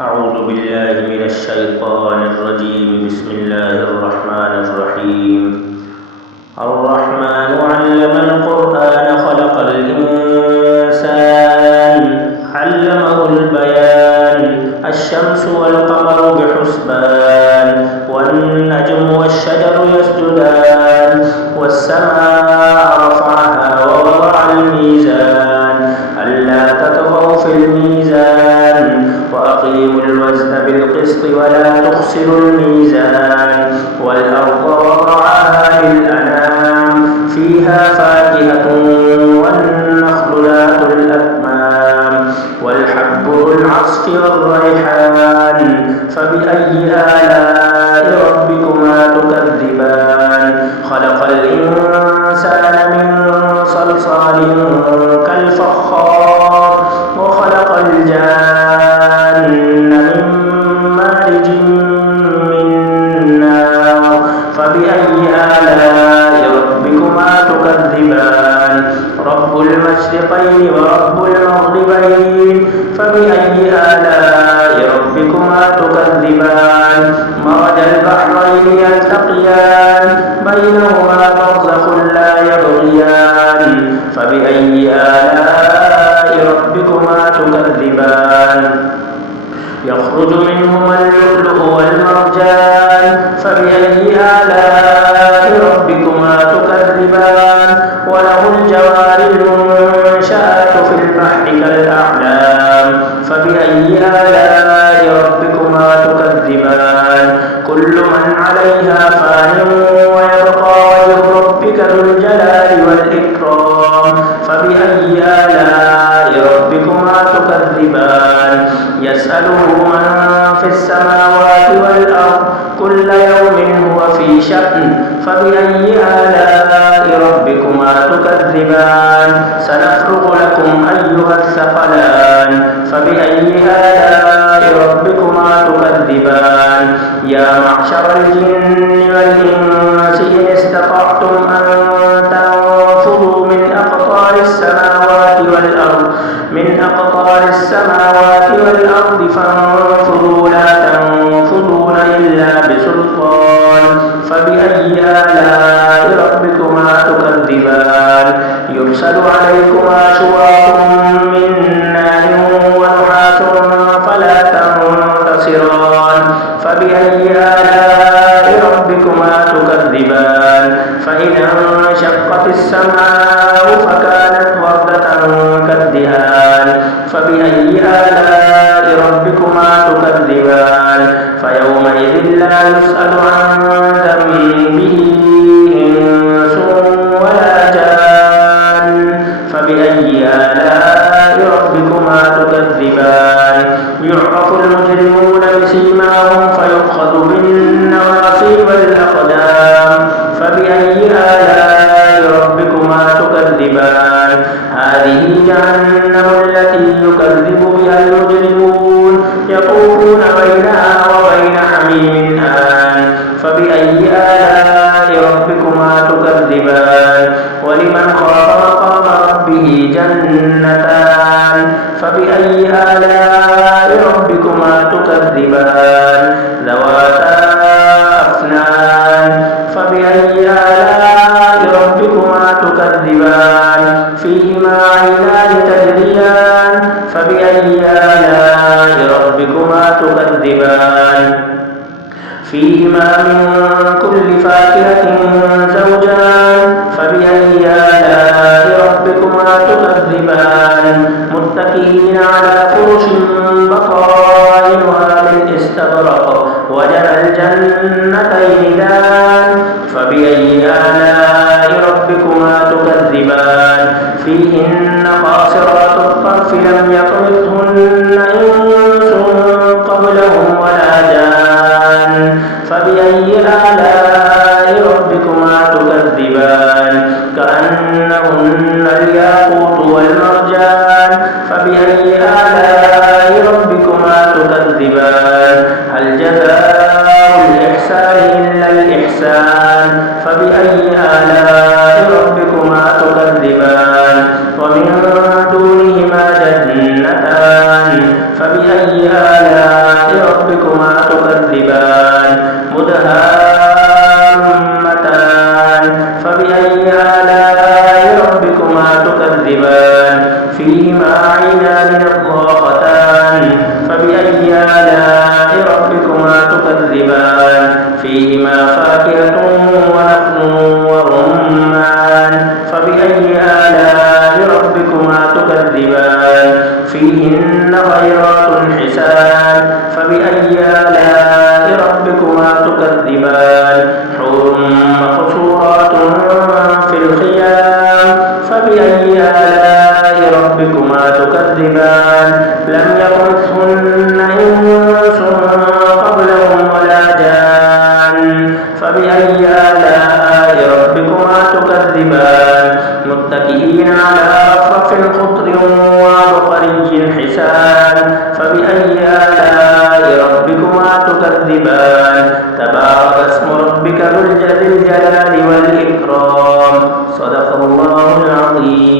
أعوذ بالله من الشيطان الرجيم. بسم الله الرحمن الرحيم. الرحمن علم القرآن خلق الإنسان علمه البيان. الشمس والقمر بحسبان والنجم والشجر يسجدان والسماء رفعها ووضع الميزان ألا تطغوا في الميزان وأقيموا الوزن بالقسط ولا تخسروا الميزان والأرض وضعها للأنام فيها فاكهة والنخل ذات الأكمام والحب ذو العصف والريحان فبأي آلاء ربكما تكذبان. خلق الإنسان من صلصال كالفخار وخلق الجان من مارج من نار فبأي آلاء ربكما تكذبان. رب المشرقين ورب المغربين فبأي آلاء ربكما تكذبان. مرج البحرين يلتقيان بينهما برزخ لا يبغيان فبأي آلاء ربكما تكذبان. يخرج منهما اللؤلؤ والمرجان فبأي آلاء ربكما تكذبان. وله الجوار المنشآت في البحر كالأعلام فبأي آلاء ربكما تكذبان. كل من عليها فان ويبقى وجه ربك ذو الجلال والإكرام فبأي آلاء ربكما تكذبان. يسأله من في السماوات والأرض كل يوم هو في شأن فبأي آلاء ربكما تكذبان. سنفرغ لكم أيها الثقلان فبأي آلاء ربكما تكذبان. يا معشر الجن والإنس إن استطعتم أن تنفذوا من أقطار السماوات والأرض فانفذوا لا تنفذون إلا بسلطان فبأي آلاء ربكما تكذبان. يرسل عليكما شواظ من نار ونحاس فلا تنتصران فبأي آلاء ربكما تكذبان. فإذا انشقت السماء فكانت وردة كالدهان فبأي آلاء ربكما تكذبان. فيومئذ لا يسأل عن ذنبه إنس ولا جان فبأي آلاء ربكما تكذبان. يعرف المجرمون بسيماهم فيؤخذ بالنواصي والأقدام فبأي آلاء ربكما تكذبان. هذه جهنم التي يكذب بها المجرمون يطوفون بينها وبين حميم آن فبأي آلاء ربكما تكذبان. ولمن خاف مقام ربه جنتان فبأي آلاء ربكما تكذبان. ذواتا أفنان فبأي آلاء ربكما تكذبان. فيهما عينان تجريان فبأي آلاء ربكما تكذبان. فيهما من كل فاكهة زوجان فبأي آلاء ربكما تكذبان. متكئين على فرش بطائنها من استبرق وجنى الجنتين دان فبأي آلاء ربكما تكذبان. فيهن قاصرات الطرف لم يطمثهن إنس قبلهم ولا جان فبأي آلاء ربكما تكذبان. كأنهن الياقوت والمرجان فبأي آلاء ربكما تكذبان. هل جزاء الإحسان إلا الإحسان فبأي آلاء ربكما تكذبان. ومن دونهما جنتان فبأي آلاء ربكما تكذبان مدهامتان فبأي آلاء ربكما تكذبان فيهما عينان نضاختان فبأي آلاء ربكما تكذبان فيهما فاكهة ونخل ورمان فبأي آلاء ربكما تكذبان فيهن خيرات حسان فبأي آلاء ربكما تكذبان حور مقصورات في الخيام فبأي آلاء ربكما تكذبان لم يطمثهن إنس قبلهم ولا جان فبأي آلاء ربكما تكذبان متكئين على رفرف خضر وعبقري حسان فبأي آلاء ربكما تكذبان تبارك اسم ربك ذو الجلال والإكرام صدق الله العظيم.